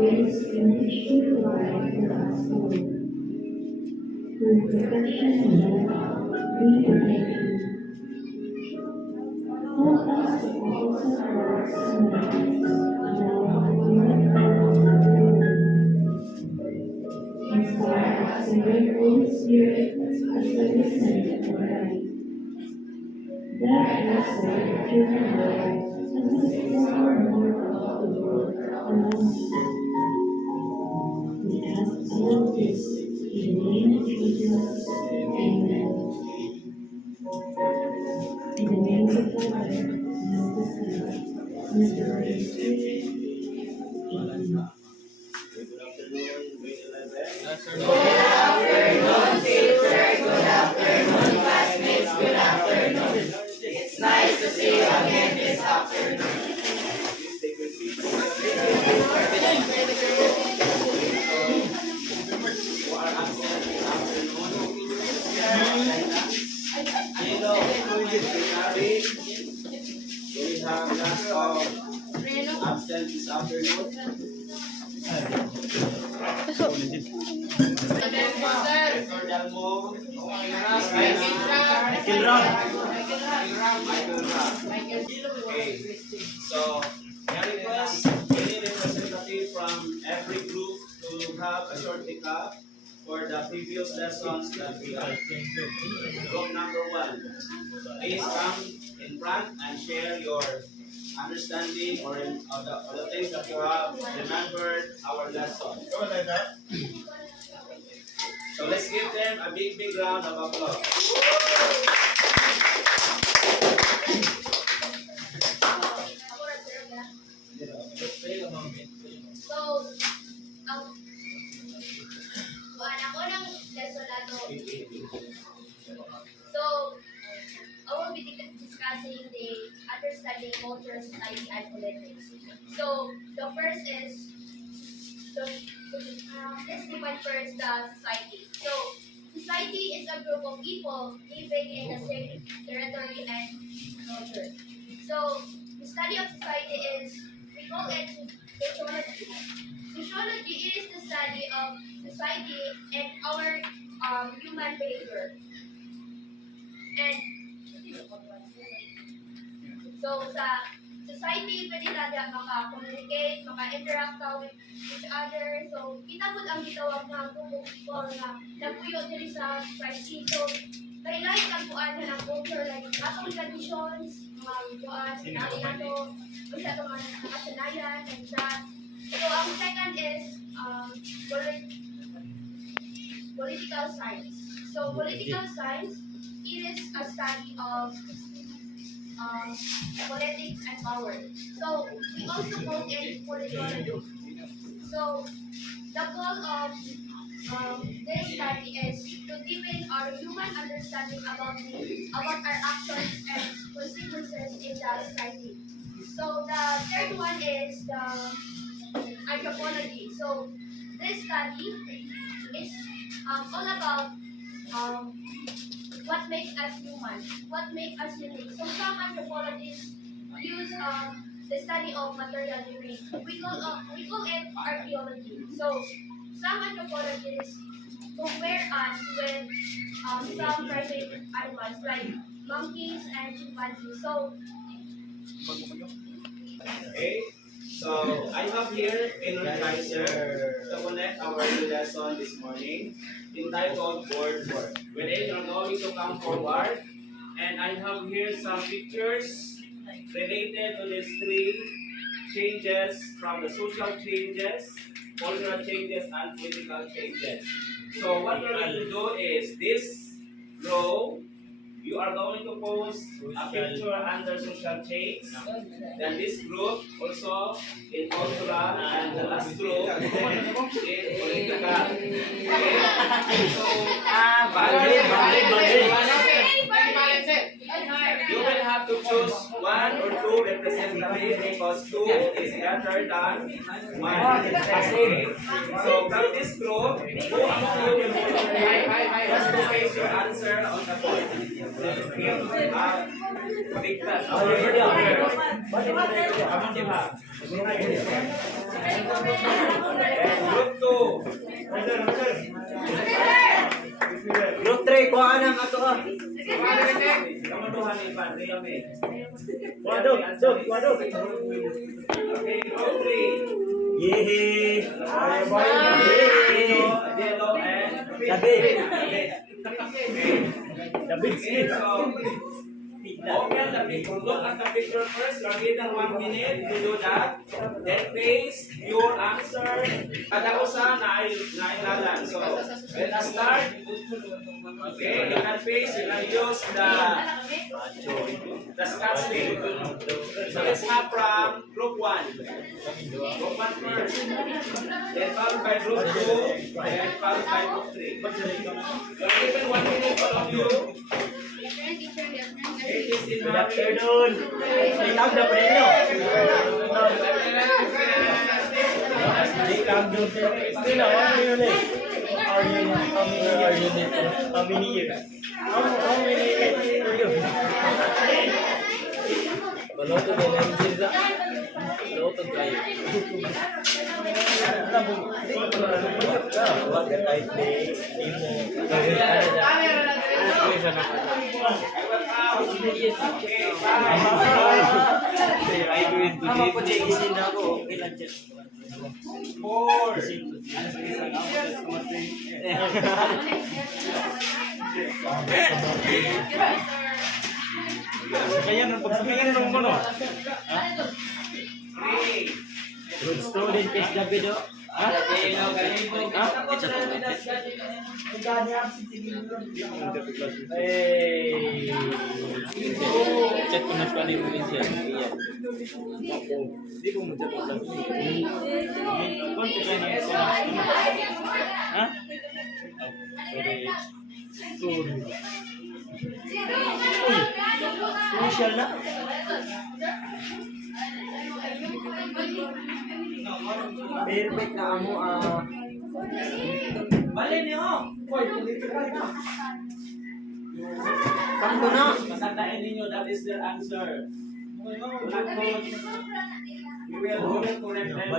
ways in which to provide for us all. Through perfection and love, we thank you. Help us to also hearts and minds, now and forever. Inspire us in your Holy Spirit as we listen to pray. That blessed eternal Lord, as we more and more about the world around us. We ask all of this in the name of Jesus. Amen. In the name of the Father, and of the Son, and of the Holy Spirit. Amen. Good afternoon, classmates. Good afternoon. It's nice to see you again this afternoon. We have lots of absent this afternoon. Okay, so may request any representative from every group to have a short recap for the previous lessons that we have. Group number 1, please come in front and share your understanding or of the things that you have remembered our lesson. So let's give them a big round of applause. So, ako ng lesson na to. So, I will be discussing the understanding culture, society, and politics. So, the first is, let's define first the society. So, society is a group of people living in the same territory and culture. So, the study of society is, we call it sociology. Sociology is the study of society and our human behavior. And so sa society, pwede natin maka-communicate, maka-interact with each other. So kita po ang gitawag ng group of people na nagpuyo diri sa society. So kailangan tagpuan na ng culture like atong traditions, mga buwan, nato, kung sa itong mga nakasanayan, and that. So ang second is political science. So political science, it is a study of politics and power. So we also call it politology. So the goal of this study is to deepen our human understanding about our actions and consequences in the society. So the third one is the anthropology. So this study is all about what makes us human, what makes us unique. So some anthropologists use the study of material debris. We call it archaeology. So some anthropologists compare us with some primate animals like monkeys and chimpanzees. So Okay, so I have here energizer to connect our lesson this morning entitled Board Work. When you're going to come forward, and I have here some pictures related to these 3 changes from the social changes, cultural changes, and political changes. So what we're going to do is this row, you are going to post a picture under social change. Then this group also in cultural, and the last group in political. Okay? So, you will have to choose 1 or 2 representatives because 2 is better than 1. Okay? So from this group, who among you will volunteer just to face your answer on the board? Bigtas. honey, Padre, kami. Waduh, tuh, waduh. Okay, group 3. Yeay. Yellow and David. David Okay, Smith. so open the picture. Look at the picture first. You're given 1 minute to do that. Then paste your answer. Kada usa na ilalan. So let us start. Okay, you can paste. You can use the scratch pen. So let's have from group 1. Group 1 first. Then followed by group 2. Then followed by group 3. You're given 1 minute all of you. It is in Good afternoon. Ikaw na preno. Ikaw na preno. How many years? How many years for you? Baloto din ang sisa. Baloto tayo. What can I say? Good student, Kiss Davido. Chat ko na siya ni Malaysia. Di ko mo chat lang. Ha? Sorry. Social na. Perfect na amo Bali niyo. Sakto na. Masandain ninyo, that is their answer. Wala ko. We will correct them.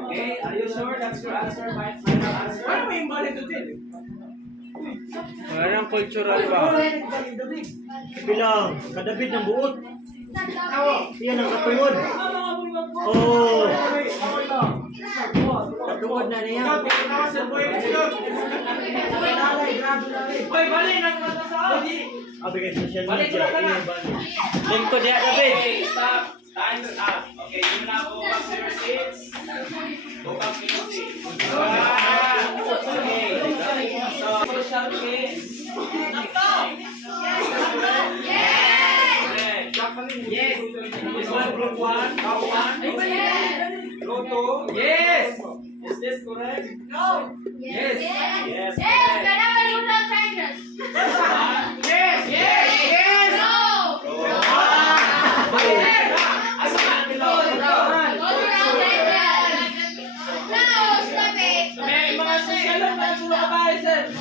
Okay, are you sure that's your answer? My final answer? Ano may balik ito din? Parang cultural ba? Bilang, kadabid ng buot. Yan ang katungod. Oh. Katungod na niya. Hoy, bali nang matasabi. Abi kay social media. Lingko diya David. Okay, stop. Time is up. Okay, you now go back to your seats. Go back to your seats. Okay. So, social case. Yes. This one, group 1. Group 1. Group 2. Yes. Is this correct? No. Yes. Yes. Yes, whenever you tell changes. Yes. Yes. Yes. No. Asahan below. Go around like that. No, stop it. May mga social na sulo ba, sir?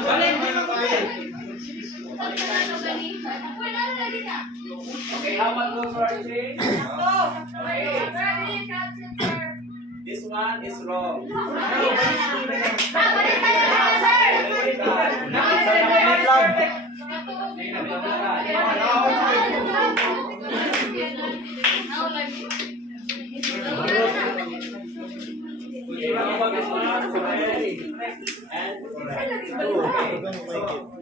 Balik mo yung papel. Okay, how about those who are changed? This one is wrong.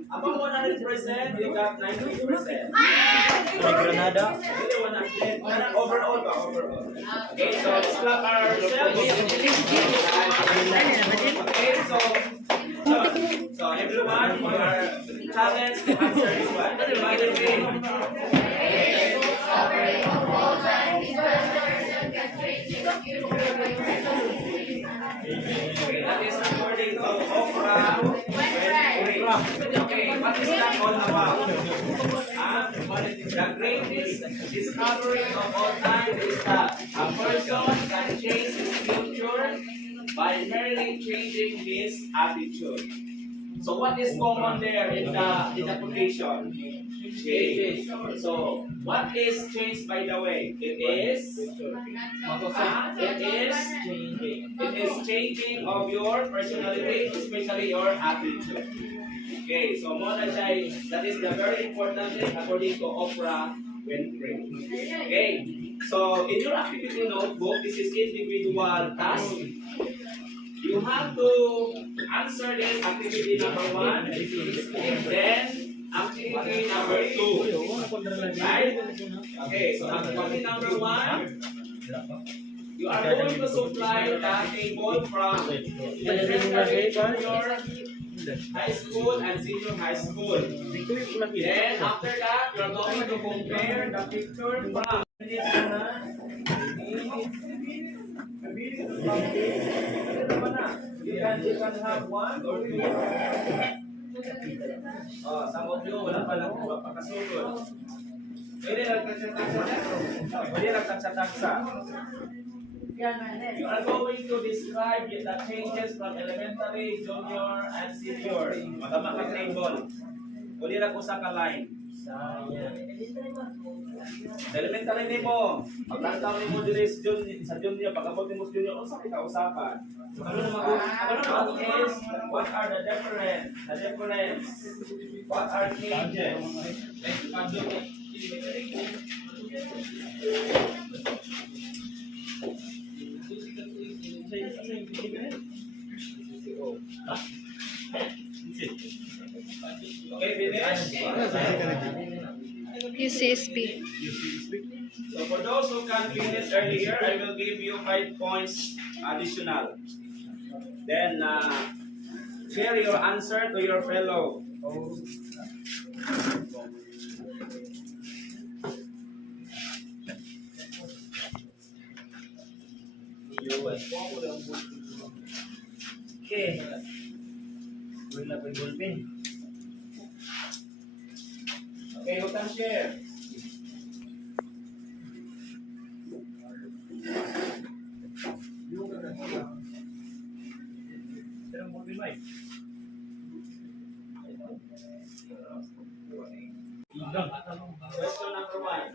Abang 100%, you got 90%. Granada. Overall. Okay, so let's clap ourselves. Okay, so everyone, your challenge to answer this one. Everybody ready? Okay, that is according to Oprah Winfrey. Okay, what is that all about? The greatest discovery of all time is that a person can change his future by merely changing his attitude. So what is common there in the quotation? Change. So what is changed, by the way? It is changing of your personality, especially your attitude. Okay, so that is the very important thing according to Oprah Winfrey. Okay, so in your activity notebook, this is individual task. You have to answer this activity number 1, and then activity number 2. Right? Okay, so activity number 1, you are going to supply the table from elementary, junior high school, and senior high school. Then after that, you are going to compare the picture from you can have 1 or 2. Some of you wala pa lang pakasugod. Pwede nagtaksa-taksa. You are going to describe the changes from elementary, junior, and senior. Magkama ka table. Pwede lang ko sa line. Elementary nimo, paglantaw nimo diri sa junior, pagabot nimo sa junior, unsa kita usapan? So ano is what are the difference? What are changes? Okay, finish. UCSB. So for those who can finish earlier, I will give you 5 points additional. Then share your answer to your fellow. Okay. Wala pa yung ballpen. Okay, who can share? Pero ballpen ba eh? Question number 1.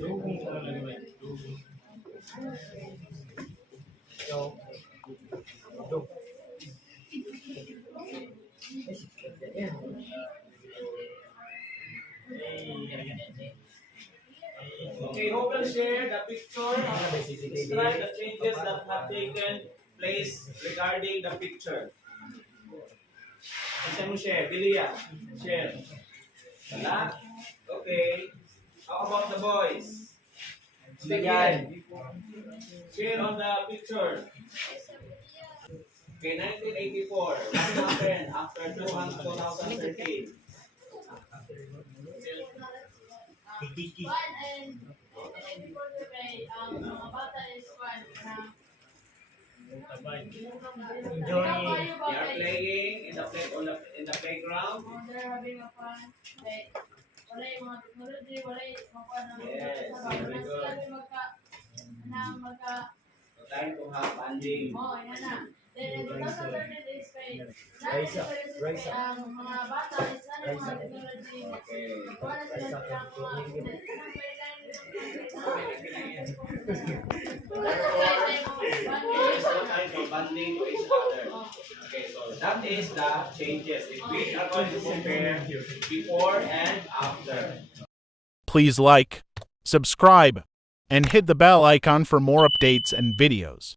Dugong ko lang ba? So, dug. Okay, who will share the picture? Describe the changes that have taken place regarding the picture. Isa mo share, Delia. Share. Wala? Okay. How about the boys? Again. Share on the picture. Okay, 1984. What happened after 2013? Mga bata is one na They are playing in the playground. they're having a fun. Like, wala yung mga technology, wala yung mga fun na Yes, magkasabay. very Mas good. lagi magka, Time to have bonding. yan na. Then, in 2013 is kay, ang mga bata is ano yung mga technology. Okay. Wala sila silang mga, There's no time for bonding to each other. Okay, so that is the changes. If we are going to compare before and after. Please like, subscribe, and hit the bell icon for more updates and videos.